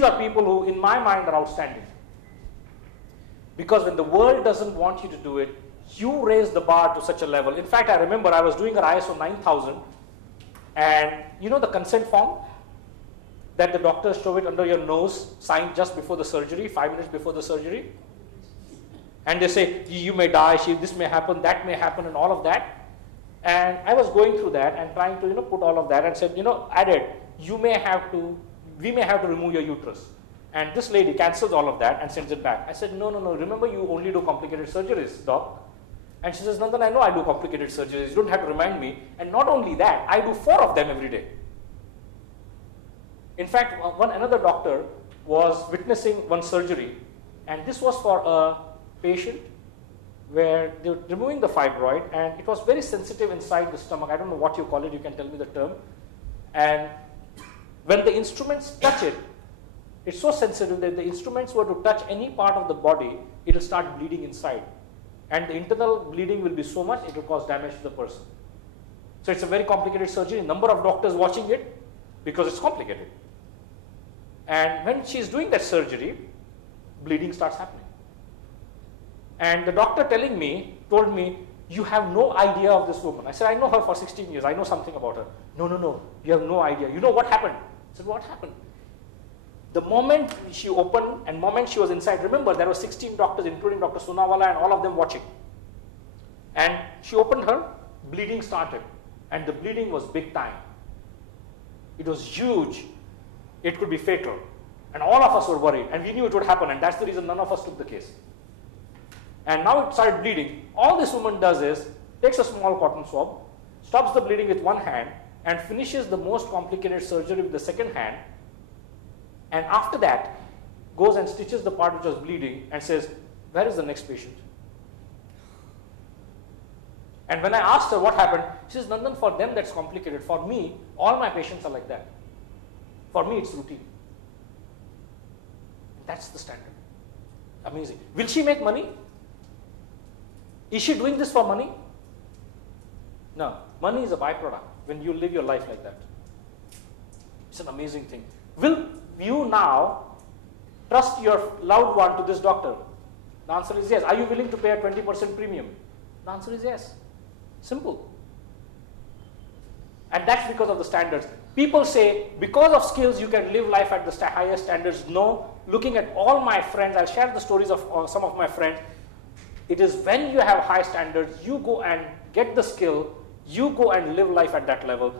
These are people who, in my mind, are outstanding. Because when the world doesn't want you to do it, you raise the bar to such a level. In fact, I remember I was doing an ISO 9000, and you know the consent form that the doctors show it under your nose, signed just before the surgery, 5 minutes before the surgery. And they say, you may die, this may happen, that may happen, and all of that. And I was going through that and trying to put all of that and said, added, we may have to remove your uterus. And this lady cancels all of that and sends it back. I said, no, remember you only do complicated surgeries, doc. And she says, Nandan, I know I do complicated surgeries, you don't have to remind me. And not only that, I do 4 of them every day. In fact, another doctor was witnessing one surgery, and this was for a patient where they were removing the fibroid, and it was very sensitive inside the stomach. I don't know what you call it, you can tell me the term. And when the instruments touch it, it's so sensitive that the instruments were to touch any part of the body, it will start bleeding inside. And the internal bleeding will be so much, it will cause damage to the person. So it's a very complicated surgery, number of doctors watching it because it's complicated. And when she's doing that surgery, bleeding starts happening. And the doctor told me, you have no idea of this woman. I said, I know her for 16 years, I know something about her. No, you have no idea. You know what happened? I said, what happened? The moment she opened and moment she was inside, remember there were 16 doctors, including Dr. Sunawala, and all of them watching. And she opened her, bleeding started. And the bleeding was big time. It was huge. It could be fatal. And all of us were worried. And we knew it would happen. And that's the reason none of us took the case. And now it started bleeding. All this woman does is, takes a small cotton swab, stops the bleeding with one hand, and finishes the most complicated surgery with the second hand. And after that, goes and stitches the part which was bleeding and says, where is the next patient? And when I asked her what happened, she says, Nandan, for them that's complicated. For me, all my patients are like that. For me, it's routine. That's the standard. Amazing. Will she make money? Is she doing this for money? No. Money is a byproduct when you live your life like that. It's an amazing thing. Will you now trust your loved one to this doctor? The answer is yes. Are you willing to pay a 20% premium? The answer is yes. Simple. And that's because of the standards. People say, because of skills, you can live life at the highest standards. No. Looking at all my friends, I'll share the stories of some of my friends. It is when you have high standards, you go and get the skill, you go and live life at that level.